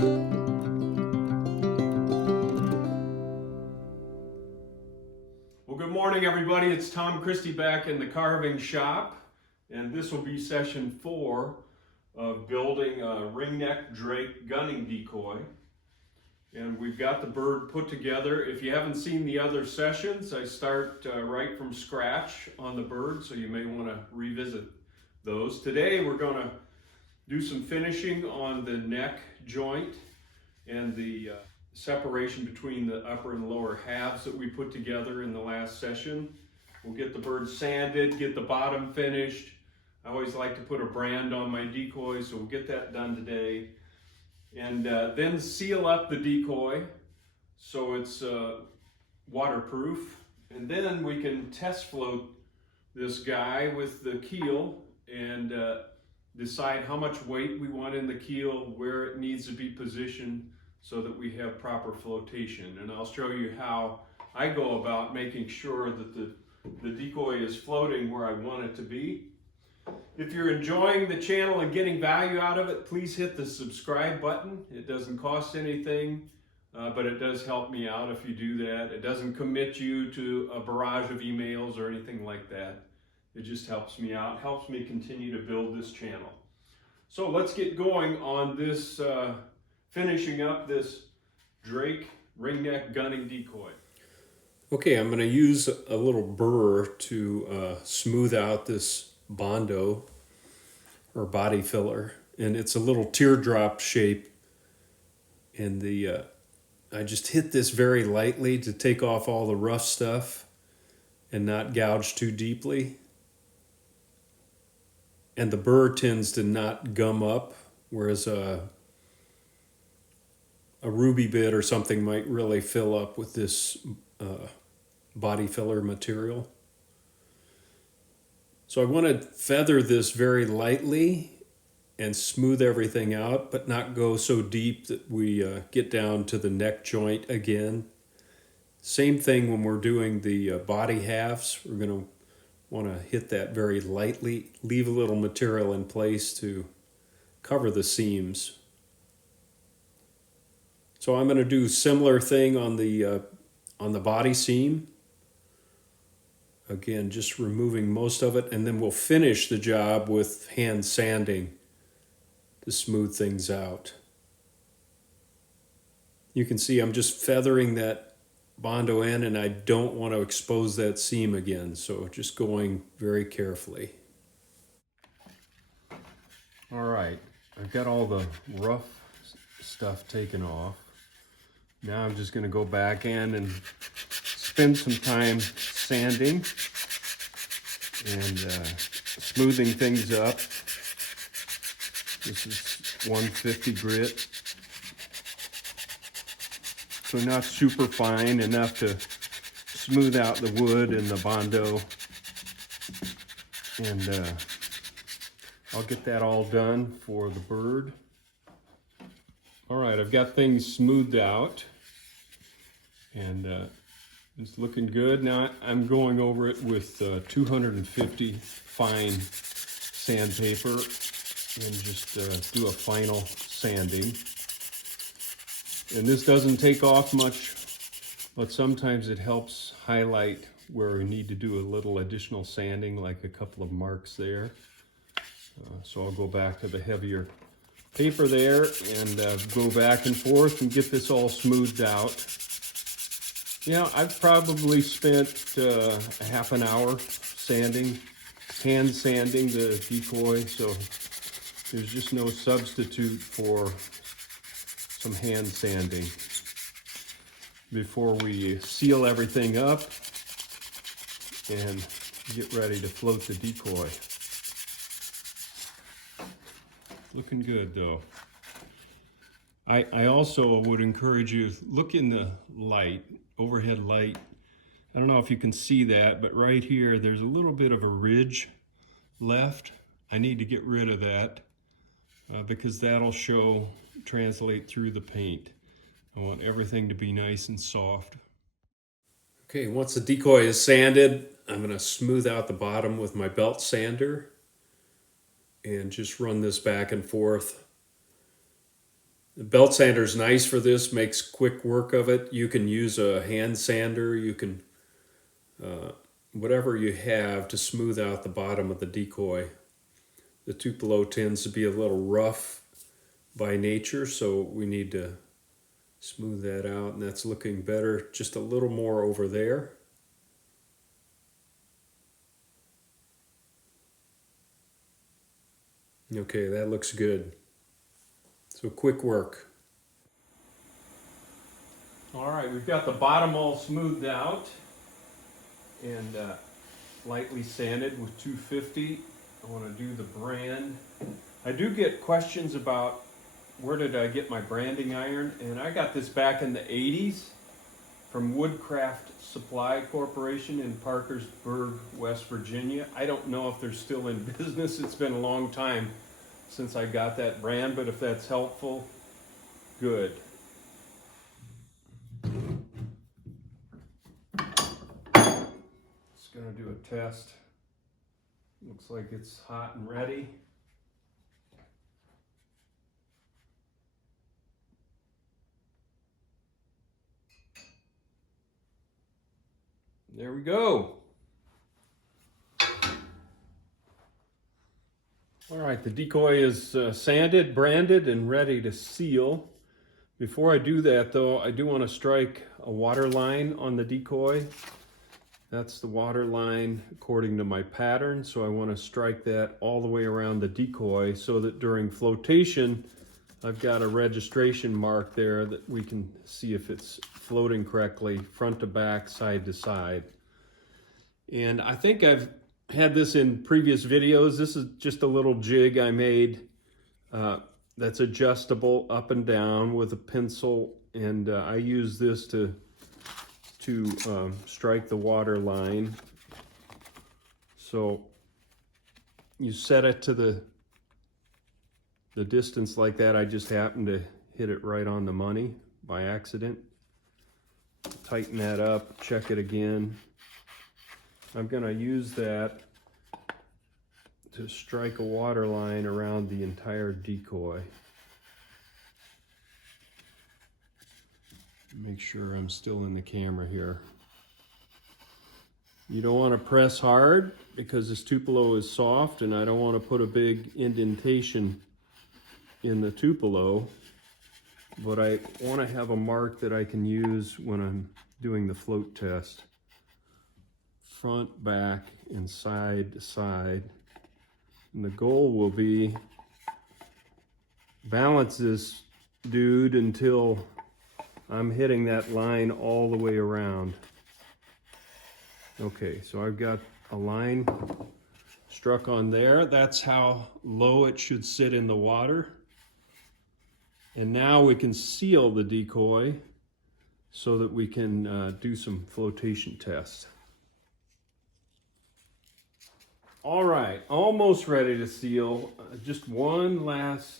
Well, good morning, everybody. It's Tom Christie back in the carving shop, and this will be session 4 of building a Ringneck Drake Gunning Decoy. And we've got the bird put together. If you haven't seen the other sessions, I start right from scratch on the bird, so you may want to revisit those. Today we're going to do some finishing on the neck joint and the separation between the upper and lower halves that we put together in the last session. We'll get the bird sanded, get the bottom finished. I always like to put a brand on my decoy, so we'll get that done today. And then seal up the decoy so it's waterproof. And then we can test float this guy with the keel and decide how much weight we want in the keel, where it needs to be positioned so that we have proper flotation. And I'll show you how I go about making sure that the decoy is floating where I want it to be. If you're enjoying the channel and getting value out of it, please hit the subscribe button. It doesn't cost anything, but it does help me out if you do that. It doesn't commit you to a barrage of emails or anything like that. It just helps me out, helps me continue to build this channel. So let's get going on this, finishing up this Drake Ringneck Gunning Decoy. Okay, I'm going to use a little burr to smooth out this Bondo or body filler, and it's a little teardrop shape, and I just hit this very lightly to take off all the rough stuff and not gouge too deeply. And the burr tends to not gum up, whereas a ruby bit or something might really fill up with this body filler material. So I want to feather this very lightly and smooth everything out, but not go so deep that we get down to the neck joint again. Same thing when we're doing the body halves. We're going to want to hit that very lightly, leave a little material in place to cover the seams. So I'm going to do a similar thing on the body seam. Again, just removing most of it, and then we'll finish the job with hand sanding to smooth things out. You can see I'm just feathering that Bondo in, and I don't want to expose that seam again, so just going very carefully. All right, I've got all the rough stuff taken off. Now I'm just going to go back in and spend some time sanding and smoothing things up. This is 150 grit, so not super fine, enough to smooth out the wood and the Bondo. And I'll get that all done for the bird. All right, I've got things smoothed out, and it's looking good. Now I'm going over it with 250 fine sandpaper and just do a final sanding. And this doesn't take off much, but sometimes it helps highlight where we need to do a little additional sanding, like a couple of marks there. So I'll go back to the heavier paper there and go back and forth and get this all smoothed out. Yeah, I've probably spent a half an hour sanding, hand sanding the decoy, so there's just no substitute for some hand sanding before we seal everything up and get ready to float the decoy. Looking good though. I also would encourage you, look in the light, overhead light. I don't know if you can see that, but right here there's a little bit of a ridge left. I need to get rid of that because that'll translate through the paint. I want everything to be nice and soft. Okay, once the decoy is sanded, I'm going to smooth out the bottom with my belt sander and just run this back and forth The belt sander is nice for this, makes quick work of it. You can use a hand sander, you can, whatever you have to smooth out the bottom of the decoy. The Tupelo tends to be a little rough by nature, so we need to smooth that out, and that's looking better. Just a little more over there. Okay, that looks good. So quick work. All right, we've got the bottom all smoothed out and lightly sanded with 250. I want to do the brand. I do get questions about where did I get my branding iron, and I got this back in the 80s from Woodcraft Supply Corporation in Parkersburg, West Virginia. I don't know if they're still in business. It's been a long time since I got that brand, but if that's helpful, good. Just gonna do a test. Looks like it's hot and ready. There we go. All right, the decoy is sanded, branded, and ready to seal. Before I do that though, I do want to strike a water line on the decoy. That's the water line according to my pattern, so I want to strike that all the way around the decoy so that during flotation, I've got a registration mark there that we can see if it's floating correctly, front to back, side to side. And I think I've had this in previous videos. This is just a little jig I made that's adjustable up and down with a pencil, and I use this to strike the water line. So you set it to the distance like that. I just happened to hit it right on the money by accident. Tighten that up, check it again. I'm gonna use that to strike a water line around the entire decoy. Make sure I'm still in the camera here. You don't want to press hard because this Tupelo is soft, and I don't want to put a big indentation in the Tupelo, but I want to have a mark that I can use when I'm doing the float test. Front, back, and side to side. And the goal will be balance this dude until I'm hitting that line all the way around. Okay, so I've got a line struck on there. That's how low it should sit in the water. And now we can seal the decoy so that we can do some flotation tests. All right, almost ready to seal. Just one last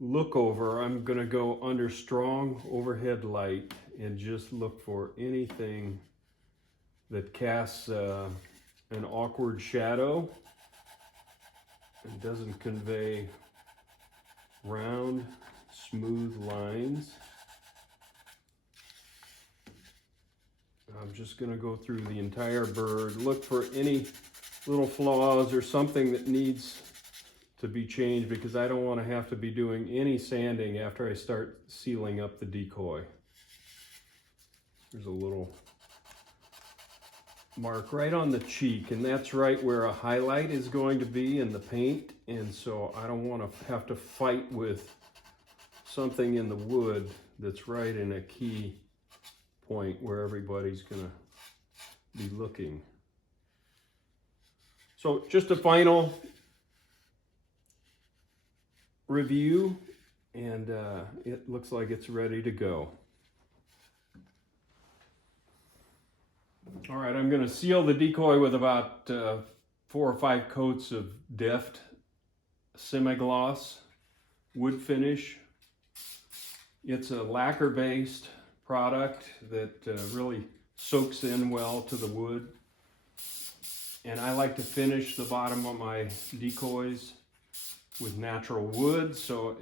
look over. I'm gonna go under strong overhead light and just look for anything that casts an awkward shadow and doesn't convey round, smooth lines. I'm just gonna go through the entire bird, look for any little flaws or something that needs to be changed, because I don't want to have to be doing any sanding after I start sealing up the decoy. There's a little mark right on the cheek, and that's right where a highlight is going to be in the paint, and so I don't want to have to fight with something in the wood that's right in a key point where everybody's gonna be looking. So just a final review, and it looks like it's ready to go. All right, I'm gonna seal the decoy with about 4 or 5 coats of Deft semi-gloss wood finish. It's a lacquer-based product that really soaks in well to the wood. And I like to finish the bottom of my decoys with natural wood, so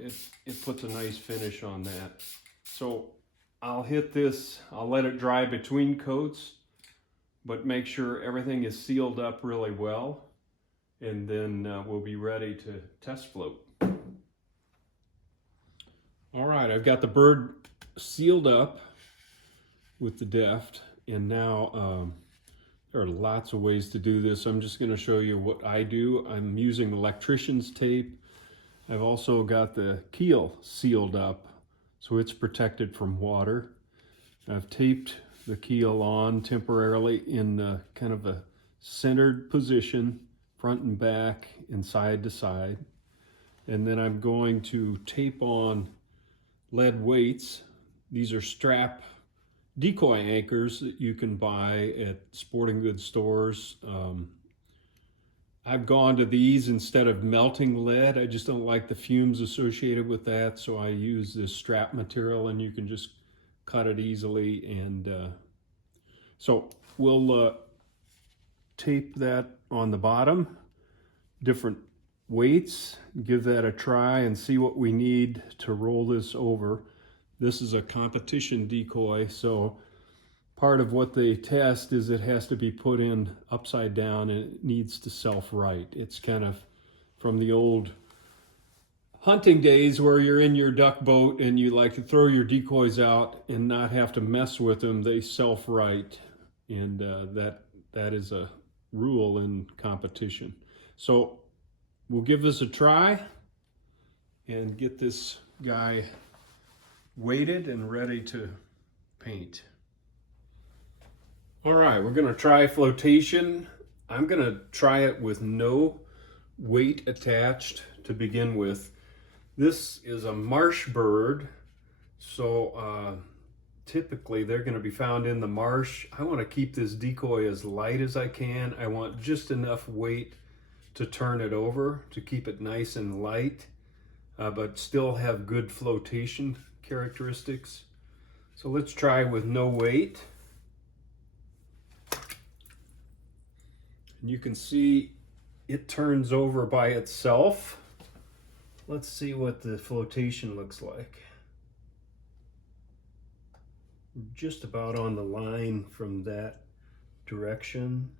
it puts a nice finish on that. So I'll hit this, I'll let it dry between coats, but make sure everything is sealed up really well, and then we'll be ready to test float. All right, I've got the bird sealed up with the Deft, and now there are lots of ways to do this. I'm just going to show you what I do. I'm using electrician's tape. I've also got the keel sealed up so it's protected from water. I've taped the keel on temporarily in kind of a centered position, front and back and side to side. And then I'm going to tape on lead weights. These are strap decoy anchors that you can buy at sporting goods stores. I've gone to these instead of melting lead. I just don't like the fumes associated with that, so I use this strap material, and you can just cut it easily. And so we'll tape that on the bottom, different weights, give that a try and see what we need to roll this over. This is a competition decoy, so part of what they test is it has to be put in upside down and it needs to self-right. It's kind of from the old hunting days where you're in your duck boat and you like to throw your decoys out and not have to mess with them. They self-right, and that is a rule in competition. So we'll give this a try and get this guy weighted and ready to paint. All right, we're gonna try flotation. I'm gonna try it with no weight attached to begin with. This is a marsh bird, so typically they're gonna be found in the marsh. I wanna keep this decoy as light as I can. I want just enough weight to turn it over, to keep it nice and light, but still have good flotation characteristics. So let's try with no weight. And you can see it turns over by itself. Let's see what the flotation looks like. Just about on the line from that direction.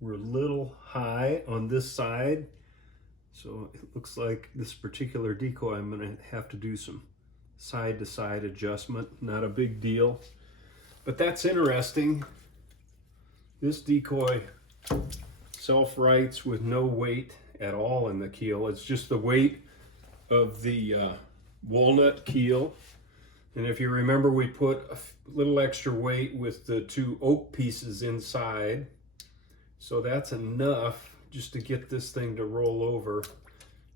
We're a little high on this side, so it looks like this particular decoy I'm going to have to do some side-to-side adjustment. Not a big deal, but that's interesting. This decoy self-rights with no weight at all in the keel. It's just the weight of the walnut keel. And if you remember, we put a little extra weight with the two oak pieces inside. So that's enough just to get this thing to roll over.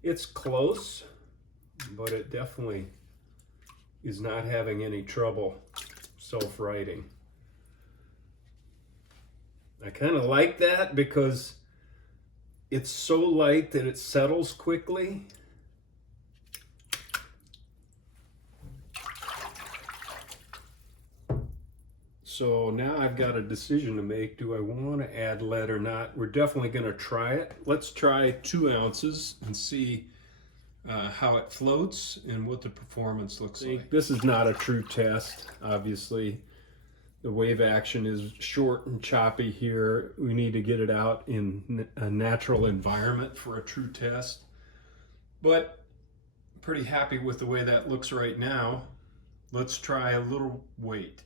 It's close, but it definitely is not having any trouble self-righting. I kind of like that because it's so light that it settles quickly. So now I've got a decision to make. Do I want to add lead or not? We're definitely going to try it. Let's try 2 ounces and see how it floats and what the performance looks like. This is not a true test, obviously. The wave action is short and choppy here. We need to get it out in a natural environment for a true test. But pretty happy with the way that looks right now. Let's try a little weight.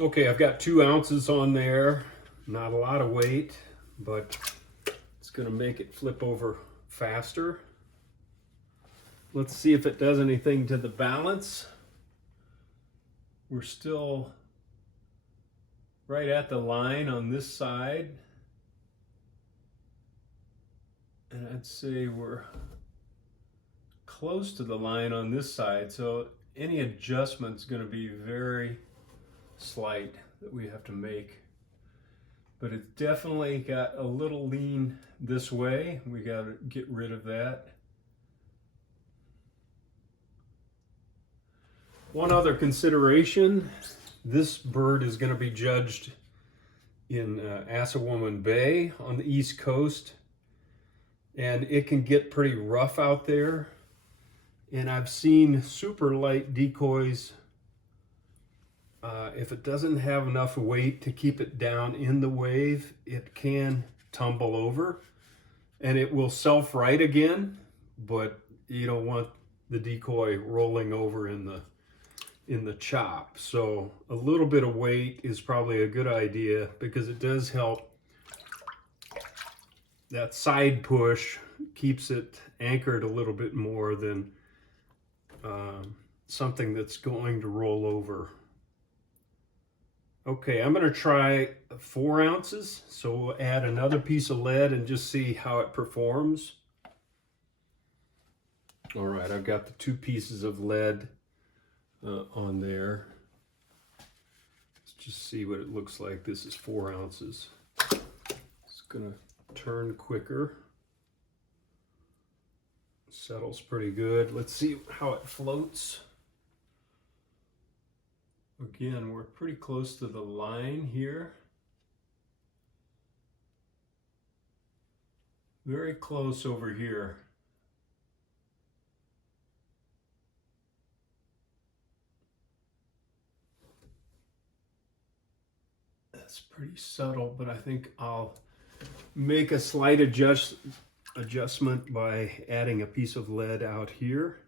Okay, I've got 2 ounces on there. Not a lot of weight, but it's going to make it flip over faster. Let's see if it does anything to the balance. We're still right at the line on this side. And I'd say we're close to the line on this side. So any adjustment's going to be very slight that we have to make. But it's definitely got a little lean this way. We got to get rid of that. One other consideration, this bird is going to be judged in Assawoman Bay on the East Coast, and it can get pretty rough out there. And I've seen super light decoys, if it doesn't have enough weight to keep it down in the wave, it can tumble over and it will self-right again, but you don't want the decoy rolling over in the chop. So a little bit of weight is probably a good idea, because it does help. That side push keeps it anchored a little bit more than something that's going to roll over. Okay, I'm going to try 4 ounces, so we'll add another piece of lead and just see how it performs. All right, I've got the 2 pieces of lead on there. Let's just see what it looks like. This is 4 ounces. It's going to turn quicker. Settles pretty good. Let's see how it floats. Again, we're pretty close to the line here. Very close over here. That's pretty subtle, but I think I'll make a slight adjustment by adding a piece of lead out here,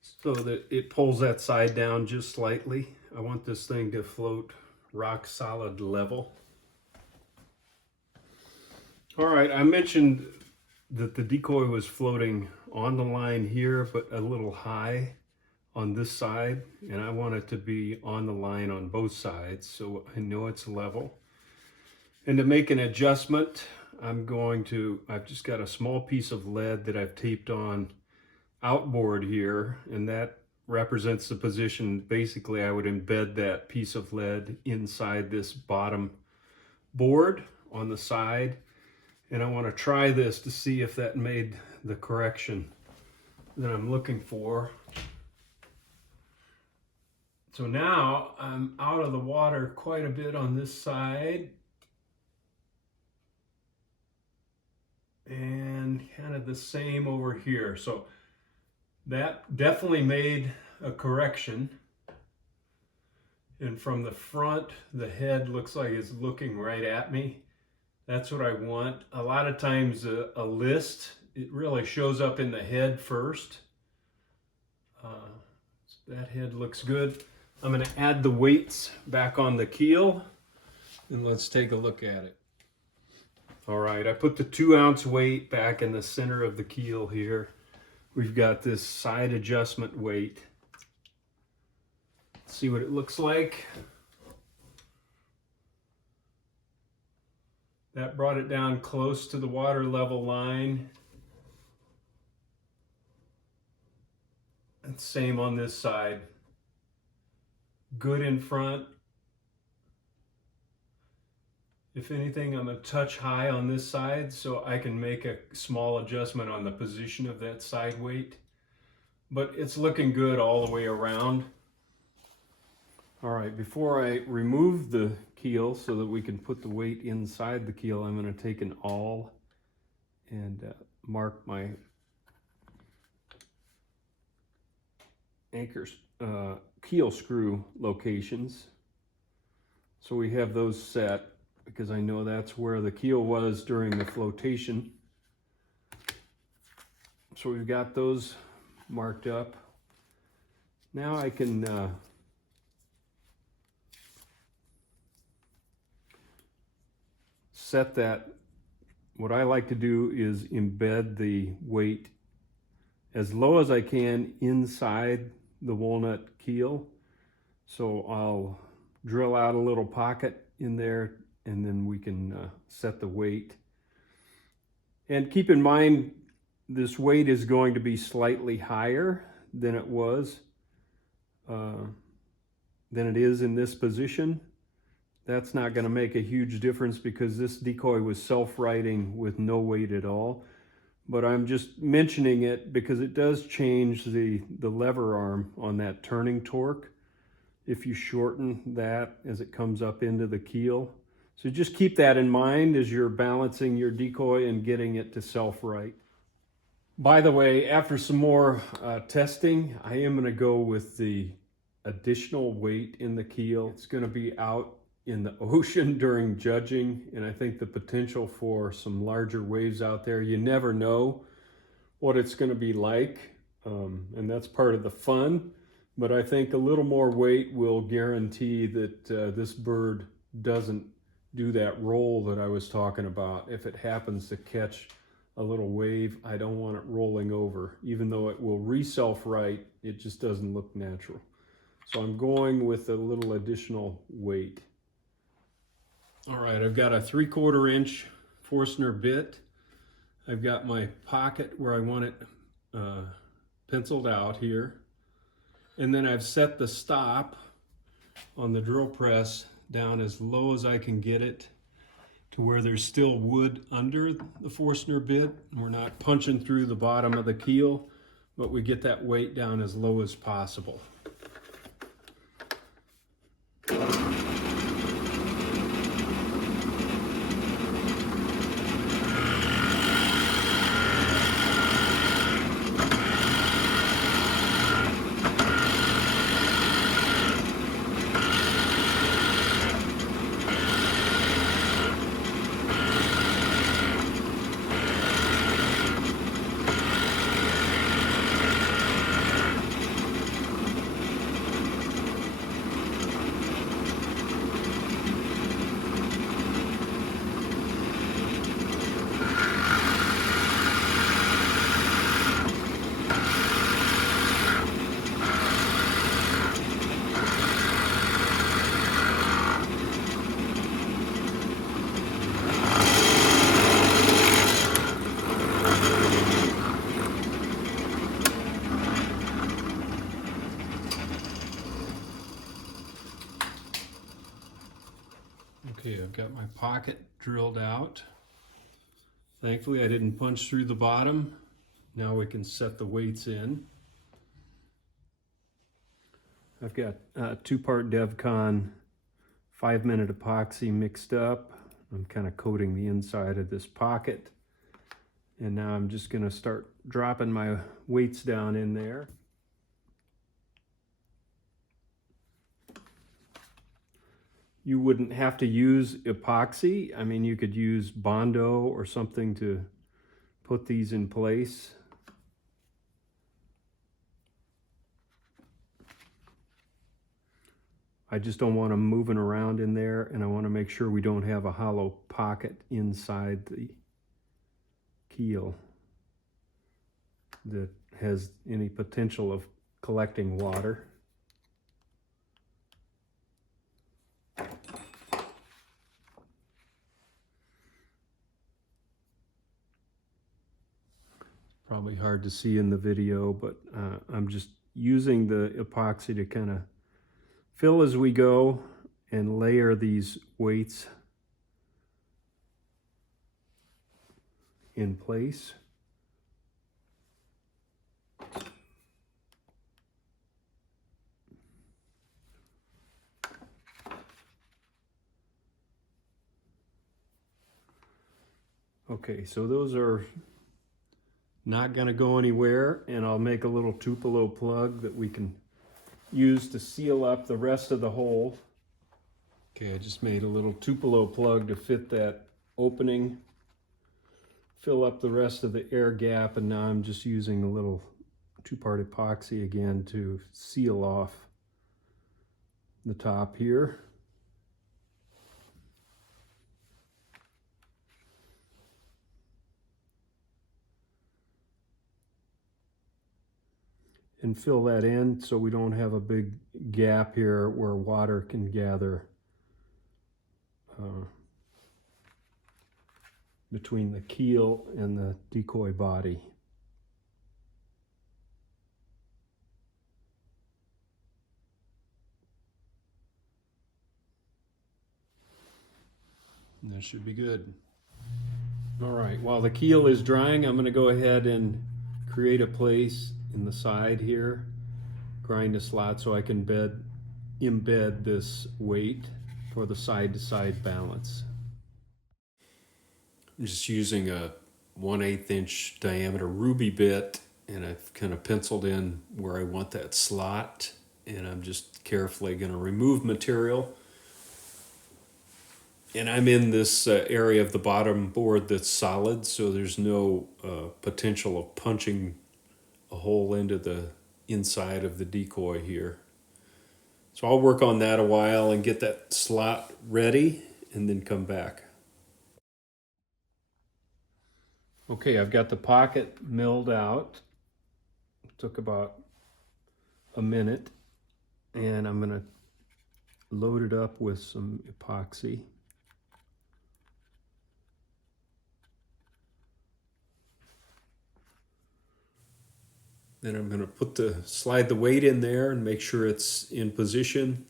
so that it pulls that side down just slightly. I want this thing to float rock solid level. All right, I mentioned that the decoy was floating on the line here, but a little high on this side, and I want it to be on the line on both sides so I know it's level. And to make an adjustment, I've just got a small piece of lead that I've taped on outboard here, and that represents the position. Basically, I would embed that piece of lead inside this bottom board on the side, and I want to try this to see if that made the correction that I'm looking for. So now I'm out of the water quite a bit on this side, and kind of the same over here. So that definitely made a correction. And from the front, the head looks like it's looking right at me. That's what I want. A lot of times a list, it really shows up in the head first. So that head looks good. I'm going to add the weights back on the keel, and let's take a look at it. All right, I put the 2-ounce weight back in the center of the keel here. We've got this side adjustment weight. Let's see what it looks like. That brought it down close to the water level line. And same on this side. Good in front. If anything, I'm a touch high on this side, so I can make a small adjustment on the position of that side weight. But it's looking good all the way around. All right, before I remove the keel so that we can put the weight inside the keel, I'm going to take an awl and mark my anchors, keel screw locations. So we have those set, because I know that's where the keel was during the flotation. So we've got those marked up. Now I can set that. What I like to do is embed the weight as low as I can inside the walnut keel. So I'll drill out a little pocket in there, and then we can set the weight. And keep in mind, this weight is going to be slightly higher than it was, than it is in this position. That's not going to make a huge difference because this decoy was self-righting with no weight at all. But I'm just mentioning it because it does change the lever arm on that turning torque if you shorten that as it comes up into the keel. So just keep that in mind as you're balancing your decoy and getting it to self-right. By the way, after some more testing, I am going to go with the additional weight in the keel. It's going to be out in the ocean during judging, and I think the potential for some larger waves out there, you never know what it's going to be like, and that's part of the fun. But I think a little more weight will guarantee that this bird doesn't do that roll that I was talking about. If it happens to catch a little wave, I don't want it rolling over. Even though it will re-self-right, it just doesn't look natural. So I'm going with a little additional weight. All right, I've got a 3/4 inch Forstner bit. I've got my pocket where I want it penciled out here. And then I've set the stop on the drill press down as low as I can get it to where there's still wood under the Forstner bit. We're not punching through the bottom of the keel, but we get that weight down as low as possible. Okay, I've got my pocket drilled out. Thankfully, I didn't punch through the bottom. Now we can set the weights in. I've got 2-part DevCon 5-minute epoxy mixed up. I'm kind of coating the inside of this pocket. And now I'm just going to start dropping my weights down in there. You wouldn't have to use epoxy. I mean, you could use Bondo or something to put these in place. I just don't want them moving around in there, and I want to make sure we don't have a hollow pocket inside the keel that has any potential of collecting water. Probably hard to see in the video, but I'm just using the epoxy to kind of fill as we go and layer these weights in place. Okay, so those are not going to go anywhere, and I'll make a little Tupelo plug that we can use to seal up the rest of the hole. Okay, I just made a little Tupelo plug to fit that opening, fill up the rest of the air gap, and now I'm just using a little 2-part epoxy again to seal off the top here. And fill that in so we don't have a big gap here where water can gather between the keel and the decoy body. And that should be good. All right, while the keel is drying, I'm going to go ahead and create a place in the side here, grind a slot so I can embed this weight for the side-to-side balance. I'm just using a 1/8 inch diameter ruby bit, and I've kind of penciled in where I want that slot, and I'm just carefully going to remove material. And I'm in this area of the bottom board that's solid, so there's no potential of punching a hole into the inside of the decoy here. So I'll work on that a while and get that slot ready and then come back. Okay, I've got the pocket milled out. It took about a minute, and I'm going to load it up with some epoxy. Then I'm going to slide the weight in there and make sure it's in position.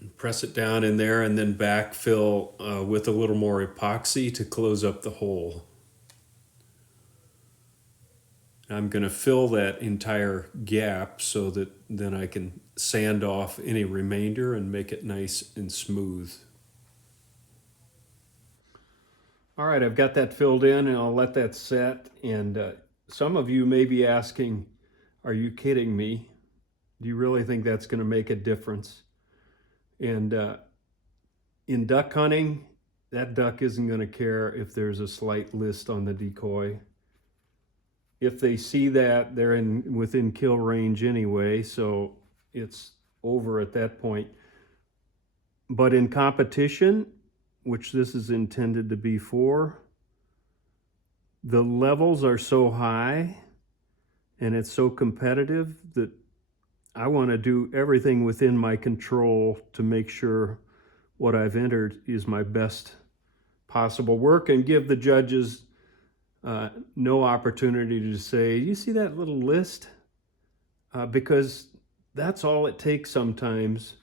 And press it down in there, and then backfill with a little more epoxy to close up the hole. I'm going to fill that entire gap so that then I can sand off any remainder and make it nice and smooth. All right, I've got that filled in, and I'll let that set. And some of you may be asking, are you kidding me? Do you really think that's going to make a difference? And in duck hunting, that duck isn't going to care if there's a slight list on the decoy. If they see that, they're within kill range anyway, so it's over at that point. But in competition, which this is intended to be for, the levels are so high and it's so competitive that I want to do everything within my control to make sure what I've entered is my best possible work and give the judges no opportunity to say, you see that little list? Because that's all it takes sometimes.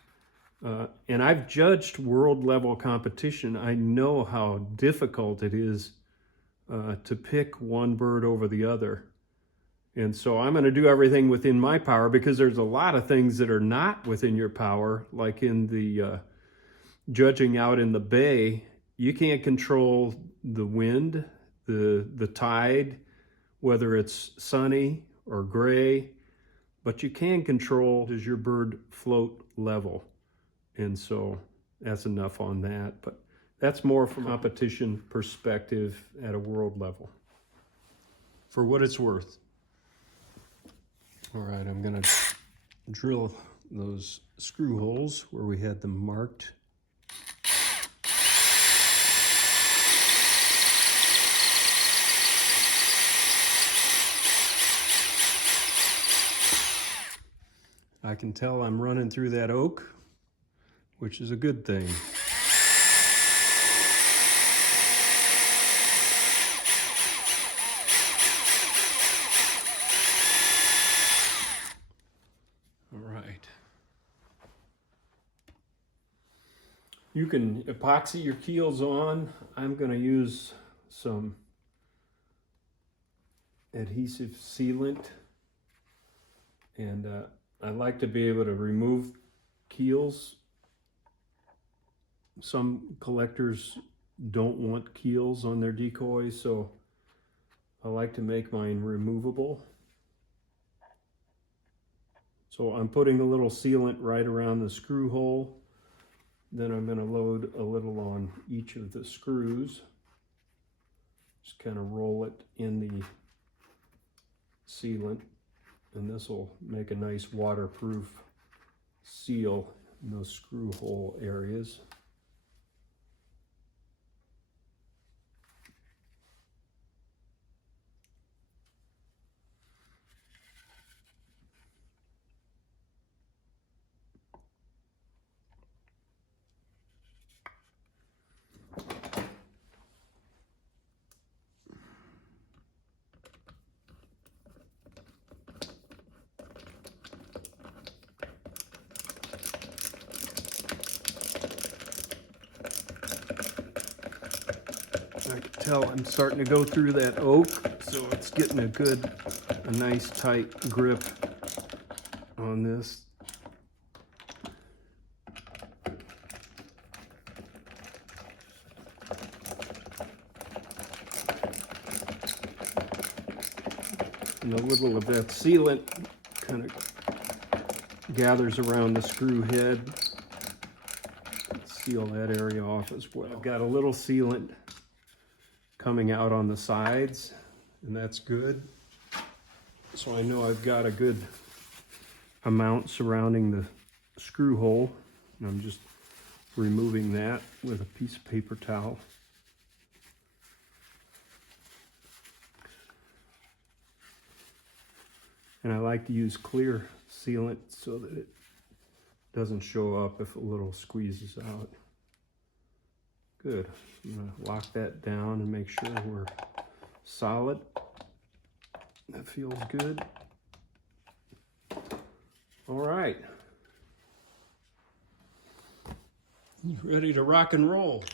And I've judged world level competition. I know how difficult it is to pick one bird over the other. And so I'm going to do everything within my power, because there's a lot of things that are not within your power, like in the judging out in the bay. You can't control the wind, the tide, whether it's sunny or gray, but you can control, does your bird float level? And so that's enough on that, but that's more from a competition perspective at a world level. For what it's worth. All right, I'm gonna drill those screw holes where we had them marked. I can tell I'm running through that oak, which is a good thing. All right. You can epoxy your keels on. I'm going to use some adhesive sealant, and I like to be able to remove keels. Some collectors don't want keels on their decoys, so I like to make mine removable. So I'm putting a little sealant right around the screw hole. Then I'm going to load a little on each of the screws. Just kind of roll it in the sealant, and this will make a nice waterproof seal in those screw hole areas. I can tell I'm starting to go through that oak, so it's getting a nice tight grip on this. And a little of that sealant kind of gathers around the screw head. Seal that area off as well. I've got a little sealant coming out on the sides, and that's good. So I know I've got a good amount surrounding the screw hole, and I'm just removing that with a piece of paper towel. And I like to use clear sealant so that it doesn't show up if a little squeezes out. Good. I'm going to lock that down and make sure we're solid. That feels good. All right. Ready to rock and roll.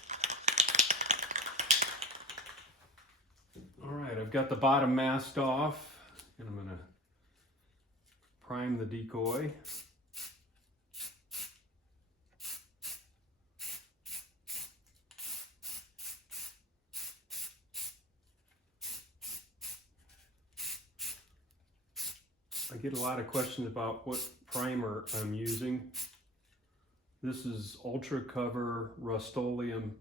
All right, I've got the bottom mast off, and I'm going to prime the decoy. I get a lot of questions about what primer I'm using. This is Ultra Cover Rust-Oleum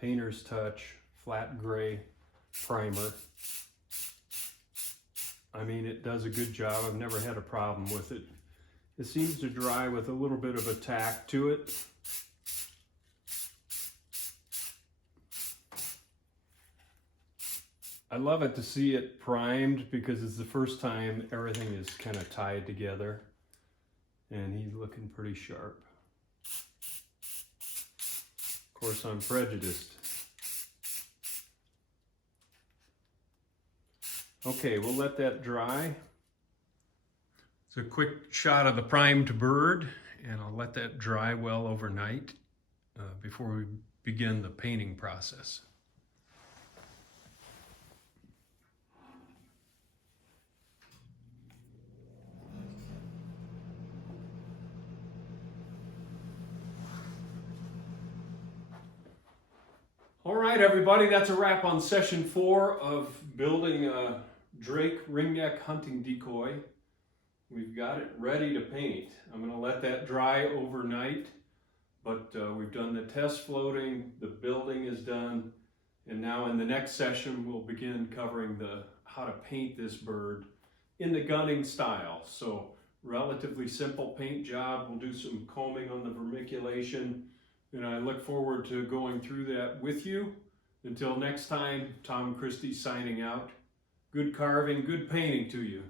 Painter's Touch Flat Gray Primer. I mean, it does a good job. I've never had a problem with it. It seems to dry with a little bit of a tack to it. I love it to see it primed because it's the first time everything is kind of tied together, and he's looking pretty sharp. Of course, I'm prejudiced. Okay, we'll let that dry. It's a quick shot of the primed bird, and I'll let that dry well overnight before we begin the painting process. All right, everybody, that's a wrap on session 4 of building a Drake ringneck hunting decoy. We've got it ready to paint. I'm going to let that dry overnight, but we've done the test floating, the building is done, and now in the next session we'll begin covering how to paint this bird in the gunning style. So relatively simple paint job. We'll do some combing on the vermiculation, and I look forward to going through that with you. Until next time, Tom Christie signing out. Good carving, good painting to you.